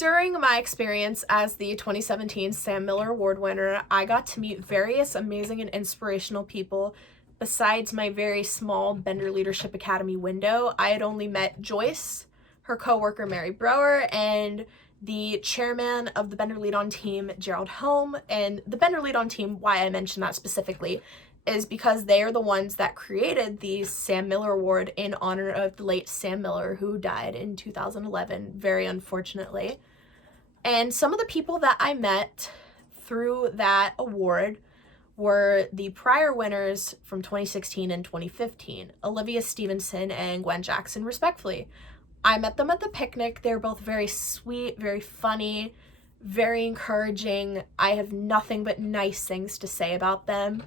During my experience as the 2017 Sam Miller Award winner, I got to meet various amazing and inspirational people. Besides my very small Bender Leadership Academy window, I had only met Joyce, her coworker Mary Brower, and the chairman of the Bender Lead On team, Gerald Helm. And the Bender Lead On team, why I mention that specifically, is because they are the ones that created the Sam Miller Award in honor of the late Sam Miller, who died in 2011, very unfortunately. And some of the people that I met through that award were the prior winners from 2016 and 2015, Olivia Stevenson and Gwen Jackson, respectively. I met them at the picnic. They're both very sweet, very funny, very encouraging. I have nothing but nice things to say about them.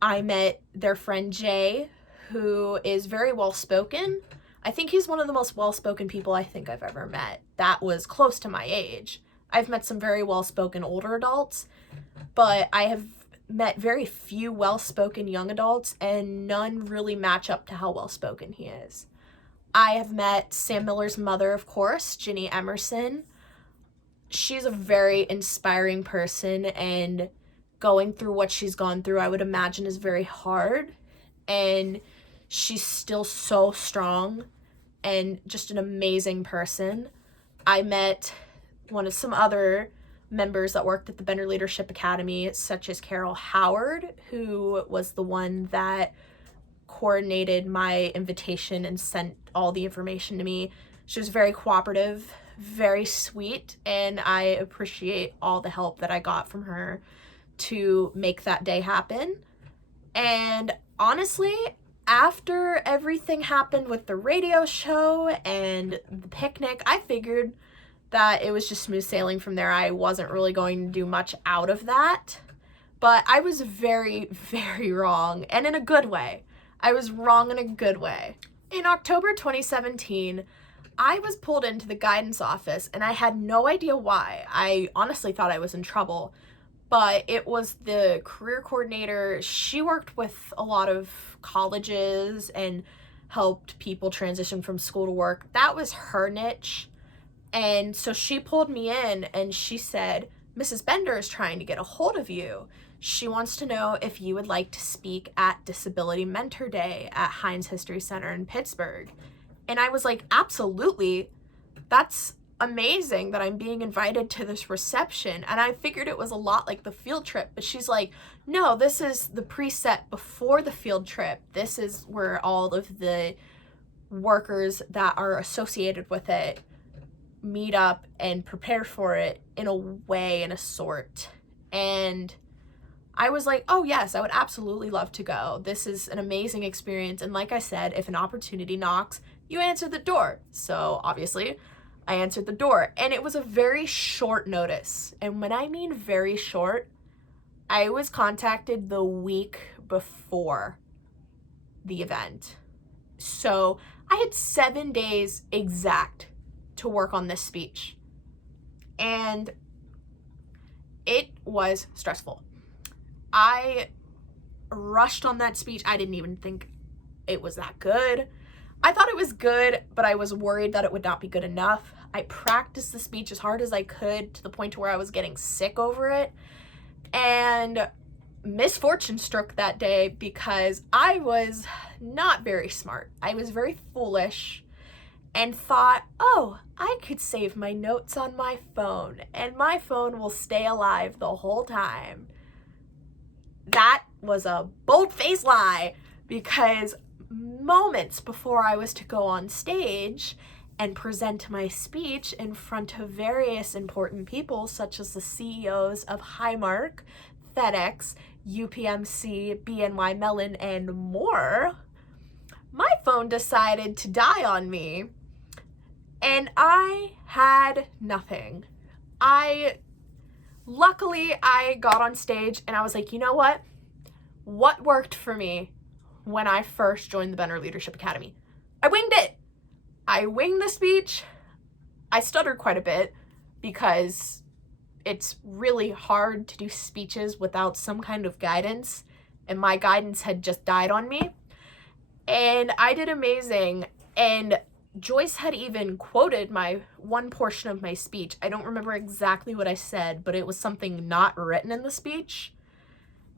I met their friend Jay, who is very well-spoken. I think he's one of the most well-spoken people I think I've ever met that was close to my age. I've met some very well-spoken older adults, but I have met very few well-spoken young adults, and none really match up to how well-spoken he is. I have met Sam Miller's mother, of course, Ginny Emerson. She's a very inspiring person, and going through what she's gone through, I would imagine, is very hard, and she's still so strong and just an amazing person. I met some other members that worked at the Bender Leadership Academy, such as Carol Howard, who was the one that coordinated my invitation and sent all the information to me. She was very cooperative, very sweet, and I appreciate all the help that I got from her to make that day happen. And honestly, after everything happened with the radio show and the picnic, I figured that it was just smooth sailing from there. I wasn't really going to do much out of that, but I was very, very wrong, and in a good way. I was wrong in a good way. In October 2017, I was pulled into the guidance office, and I had no idea why. I honestly thought I was in trouble, but it was the career coordinator. She worked with a lot of colleges and helped people transition from school to work. That was her niche. And so she pulled me in and she said, "Mrs. Bender is trying to get a hold of you. She wants to know if you would like to speak at Disability Mentor Day at Heinz History Center in Pittsburgh." And I was like, absolutely. That's amazing that I'm being invited to this reception. And I figured it was a lot like the field trip, but she's like, "No, this is the preset before the field trip. This is where all of the workers that are associated with it meet up and prepare for it in a way, in a sort." And I was like, oh yes, I would absolutely love to go. This is an amazing experience. And like I said, if an opportunity knocks, you answer the door. So obviously I answered the door, and it was a very short notice. And when I mean very short, I was contacted the week before the event. So I had 7 days exact to work on this speech, and it was stressful. I rushed on that speech. I didn't even think it was that good. I thought it was good, but I was worried that it would not be good enough. I practiced the speech as hard as I could to the point to where I was getting sick over it, and misfortune struck that day because I was not very smart. I was very foolish and thought, oh, I could save my notes on my phone, and my phone will stay alive the whole time. That was a bold-faced lie, because moments before I was to go on stage and present my speech in front of various important people, such as the CEOs of Highmark, FedEx, UPMC, BNY Mellon, and more, my phone decided to die on me. And I had nothing. Luckily, I got on stage and I was like, you know what? What worked for me when I first joined the Bender Leadership Academy? I winged it. I winged the speech. I stuttered quite a bit because it's really hard to do speeches without some kind of guidance, and my guidance had just died on me. And I did amazing. And Joyce had even quoted one portion of my speech. I don't remember exactly what I said, but it was something not written in the speech.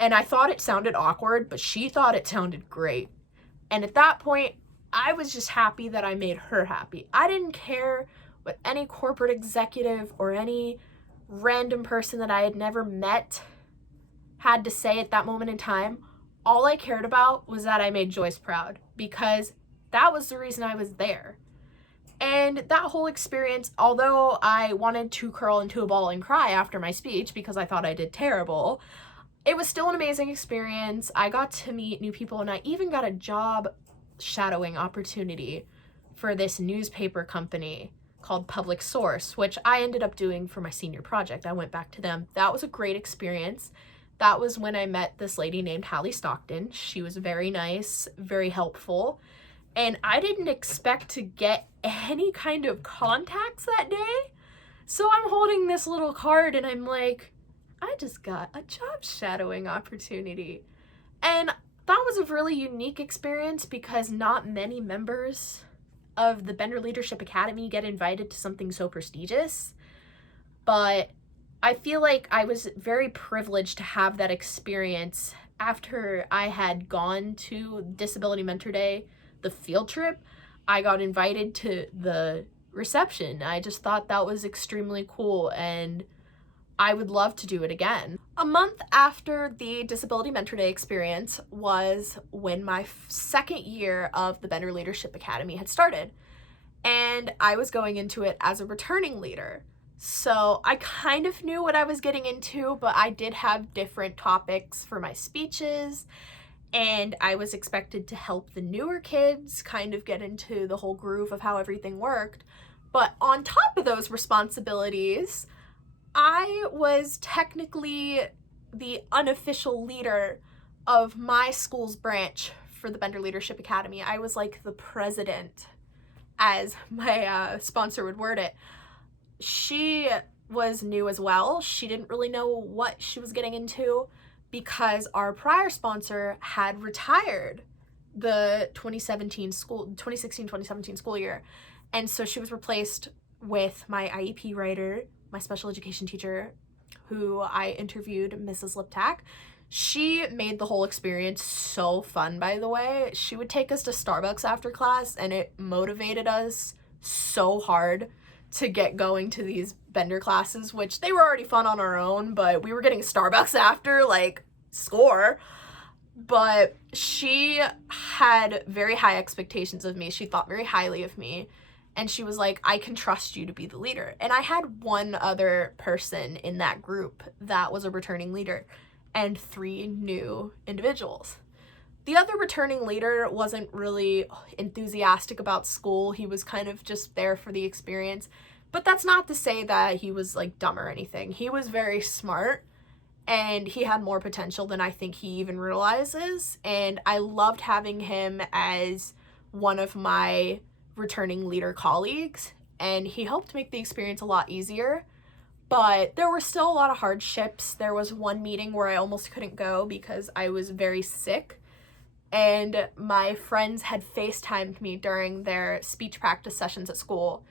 And I thought it sounded awkward, but she thought it sounded great. And at that point, I was just happy that I made her happy. I didn't care what any corporate executive or any random person that I had never met had to say at that moment in time. All I cared about was that I made Joyce proud, because that was the reason I was there. And that whole experience, although I wanted to curl into a ball and cry after my speech because I thought I did terrible, it was still an amazing experience. I got to meet new people, and I even got a job shadowing opportunity for this newspaper company called Public Source, which I ended up doing for my senior project. I went back to them. That was a great experience. That was when I met this lady named Hallie Stockton. She was very nice, very helpful, and I didn't expect to get any kind of contacts that day. So I'm holding this little card and I'm like, I just got a job shadowing opportunity. And that was a really unique experience because not many members of the Bender Leadership Academy get invited to something so prestigious. But I feel like I was very privileged to have that experience after I had gone to Disability Mentor Day, the field trip. I got invited to the reception. I just thought that was extremely cool, and I would love to do it again. A month after the Disability Mentor Day experience was when my second year of the Bender Leadership Academy had started, and I was going into it as a returning leader. So I kind of knew what I was getting into, but I did have different topics for my speeches, and I was expected to help the newer kids kind of get into the whole groove of how everything worked. But on top of those responsibilities, I was technically the unofficial leader of my school's branch for the Bender Leadership Academy. I was like the president, as my sponsor would word it. She was new as well. She didn't really know what she was getting into because our prior sponsor had retired the 2016-2017 school year. And so she was replaced with my IEP writer, my special education teacher, who I interviewed, Mrs. Liptak. She made the whole experience so fun, by the way. She would take us to Starbucks after class, and it motivated us so hard to get going to these Bender classes, which they were already fun on our own, but we were getting Starbucks after, like, score. But she had very high expectations of me. She thought very highly of me. And she was like, I can trust you to be the leader. And I had one other person in that group that was a returning leader and 3 new individuals. The other returning leader wasn't really enthusiastic about school. He was kind of just there for the experience. But that's not to say that he was like dumb or anything. He was very smart, and he had more potential than I think he even realizes. And I loved having him as one of my returning leader colleagues, and he helped make the experience a lot easier. But there were still a lot of hardships. There was one meeting where I almost couldn't go because I was very sick, and my friends had FaceTimed me during their speech practice sessions at school,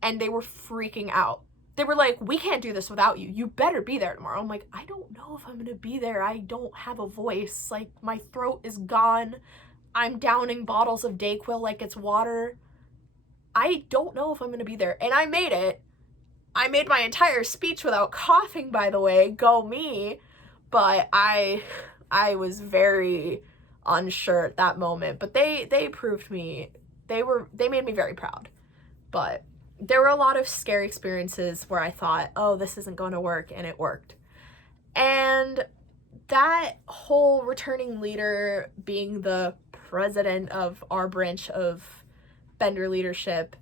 and they were freaking out. They were like, we can't do this without you. You better be there tomorrow. I'm like, I don't know if I'm gonna be there. I don't have a voice. Like, my throat is gone. I'm downing bottles of Dayquil like it's water. I don't know if I'm gonna be there. And I made it. I made my entire speech without coughing, by the way. Go me. But I was very unsure at that moment. But they proved me, they made me very proud. But there were a lot of scary experiences where I thought, oh, this isn't going to work, and it worked. And that whole returning leader, being the president of our branch of Bender Leadership,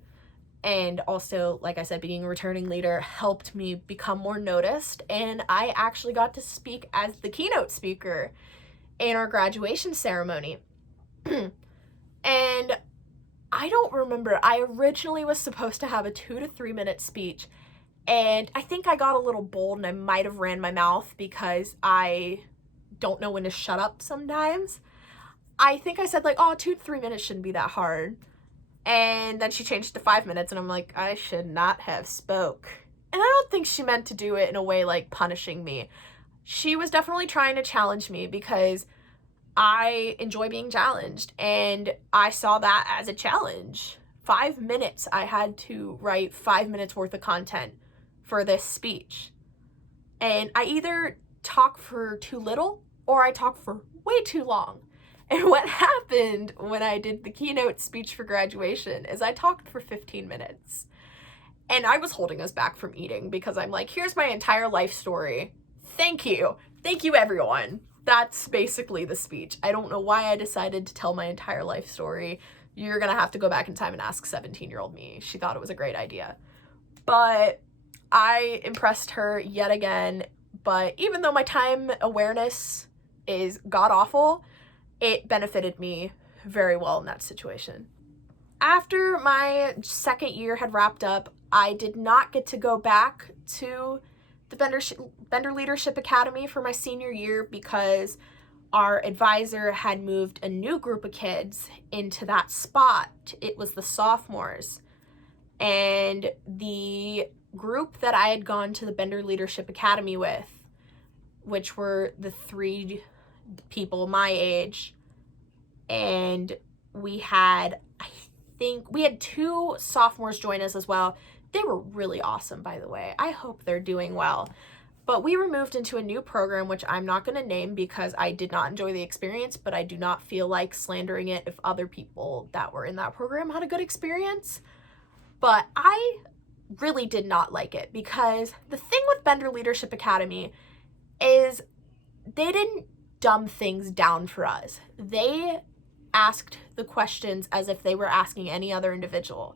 and also, like I said, being a returning leader, helped me become more noticed. And I actually got to speak as the keynote speaker in our graduation ceremony. And I don't remember. I originally was supposed to have a 2 to 3 minute speech, and I think I got a little bold and I might have ran my mouth because I don't know when to shut up sometimes. I think I said like, oh, 2 to 3 minutes shouldn't be that hard. And then she changed to 5 minutes, and I'm like, I should not have spoke. And I don't think she meant to do it in a way like punishing me. She was definitely trying to challenge me because I enjoy being challenged, and I saw that as a challenge. 5 minutes, I had to write 5 minutes worth of content for this speech. And I either talk for too little or I talk for way too long. And what happened when I did the keynote speech for graduation is I talked for 15 minutes. And I was holding us back from eating because I'm like, here's my entire life story. Thank you. Thank you, everyone. That's basically the speech. I don't know why I decided to tell my entire life story. You're going to have to go back in time and ask 17-year-old me. She thought it was a great idea. But I impressed her yet again. But even though my time awareness is god-awful, it benefited me very well in that situation. After my second year had wrapped up, I did not get to go back to the Bender Leadership Academy for my senior year because our advisor had moved a new group of kids into that spot. It was the sophomores. And the group that I had gone to the Bender Leadership Academy with, which were the 3 people my age, and we had 2 sophomores join us as well. They were really awesome, by the way. I hope they're doing well. But we were moved into a new program, which I'm not going to name because I did not enjoy the experience, but I do not feel like slandering it if other people that were in that program had a good experience. But I really did not like it because the thing with Bender Leadership Academy is they didn't dumb things down for us. They asked the questions as if they were asking any other individual.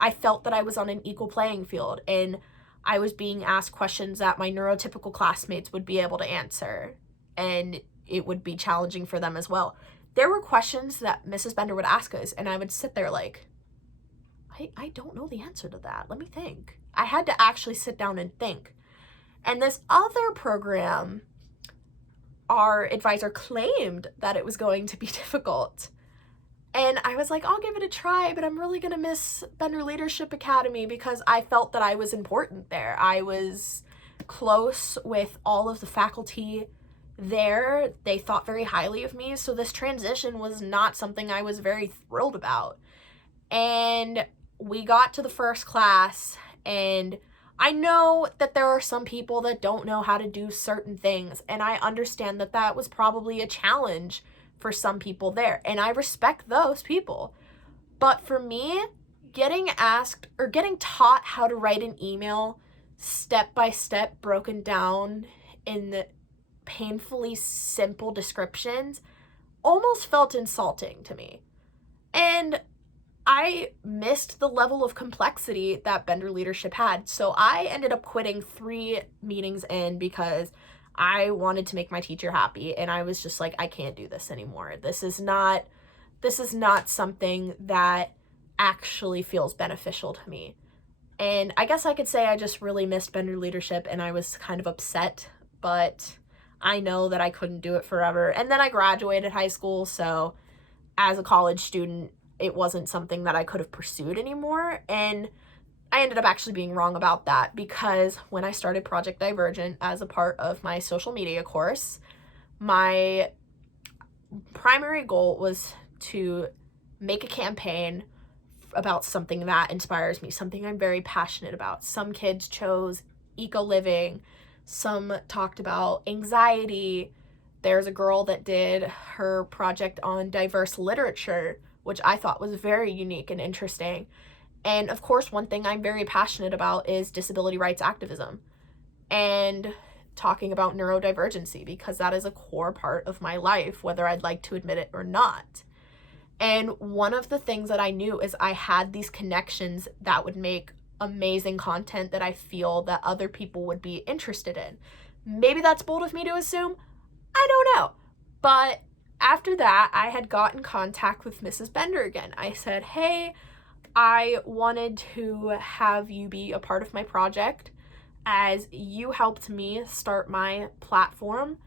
I felt that I was on an equal playing field and I was being asked questions that my neurotypical classmates would be able to answer, and it would be challenging for them as well. There were questions that Mrs. Bender would ask us, and I would sit there like, I don't know the answer to that. Let me think. I had to actually sit down and think. And this other program, our advisor claimed that it was going to be difficult. And I was like, I'll give it a try, but I'm really going to miss Bender Leadership Academy because I felt that I was important there. I was close with all of the faculty there. They thought very highly of me. So this transition was not something I was very thrilled about. And we got to the first class, and I know that there are some people that don't know how to do certain things. And I understand that that was probably a challenge for some people there, and I respect those people. But for me, getting asked or getting taught how to write an email step by step, broken down in the painfully simple descriptions, almost felt insulting to me. And I missed the level of complexity that Bender Leadership had. So I ended up quitting 3 meetings in because I wanted to make my teacher happy, and I was just like, I can't do this anymore. This is not something that actually feels beneficial to me. And I guess I could say I just really missed Bender Leadership, and I was kind of upset, but I know that I couldn't do it forever. And then I graduated high school, so as a college student, it wasn't something that I could have pursued anymore. And I ended up actually being wrong about that because when I started Project Divergent as a part of my social media course, my primary goal was to make a campaign about something that inspires me, something I'm very passionate about. Some kids chose eco-living, some talked about anxiety. There's a girl that did her project on diverse literature, which I thought was very unique and interesting. And of course, one thing I'm very passionate about is disability rights activism and talking about neurodivergency, because that is a core part of my life, whether I'd like to admit it or not. And one of the things that I knew is I had these connections that would make amazing content that I feel that other people would be interested in. Maybe that's bold of me to assume. I don't know. But after that, I had got in contact with Mrs. Bender again. I said, hey, I wanted to have you be a part of my project as you helped me start my platform,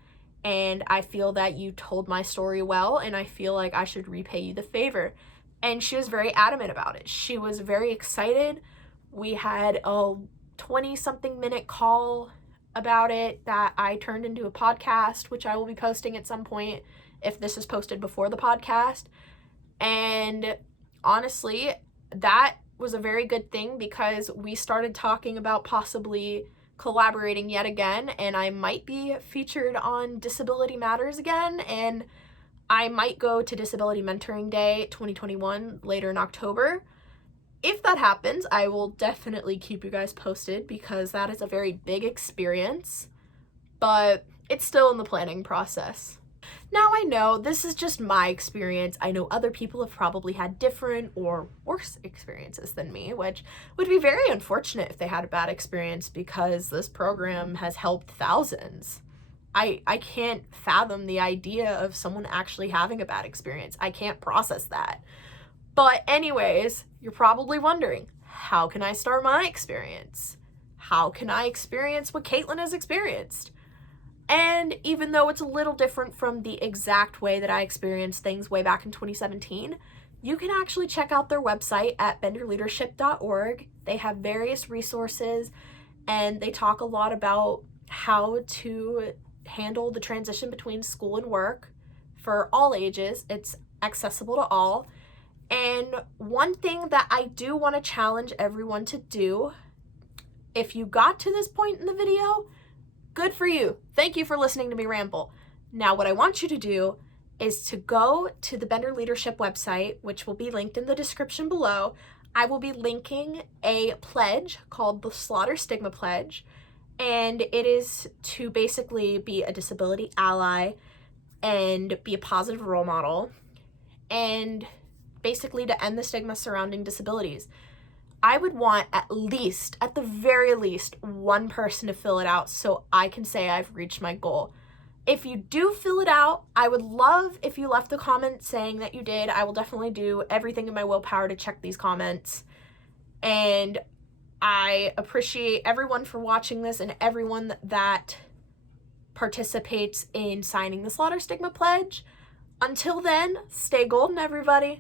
and I feel that you told my story well, and I feel like I should repay you the favor. And she was very adamant about it. She was very excited. We had a 20-something minute call about it that I turned into a podcast, which I will be posting at some point if this is posted before the podcast. And honestly, that was a very good thing because we started talking about possibly collaborating yet again, and I might be featured on Disability Matters again, and I might go to Disability Mentoring Day 2021 later in October. If that happens, I will definitely keep you guys posted because that is a very big experience, but it's still in the planning process. Now, I know this is just my experience. I know other people have probably had different or worse experiences than me, which would be very unfortunate if they had a bad experience because this program has helped thousands. I can't fathom the idea of someone actually having a bad experience. I can't process that. But anyways, you're probably wondering, how can I start my experience? How can I experience what Caitlin has experienced? And even though it's a little different from the exact way that I experienced things way back in 2017, you can actually check out their website at benderleadership.org. They have various resources and they talk a lot about how to handle the transition between school and work for all ages. It's accessible to all. And one thing that I do want to challenge everyone to do, if you got to this point in the video, good for you. Thank you for listening to me ramble. Now, what I want you to do is to go to the Bender Leadership website, which will be linked in the description below. I will be linking a pledge called the Slaughter Stigma Pledge, and it is to basically be a disability ally and be a positive role model and basically to end the stigma surrounding disabilities. I would want at the very least, one person to fill it out so I can say I've reached my goal. If you do fill it out, I would love if you left a comment saying that you did. I will definitely do everything in my willpower to check these comments. And I appreciate everyone for watching this and everyone that participates in signing the Slaughter Stigma Pledge. Until then, stay golden, everybody.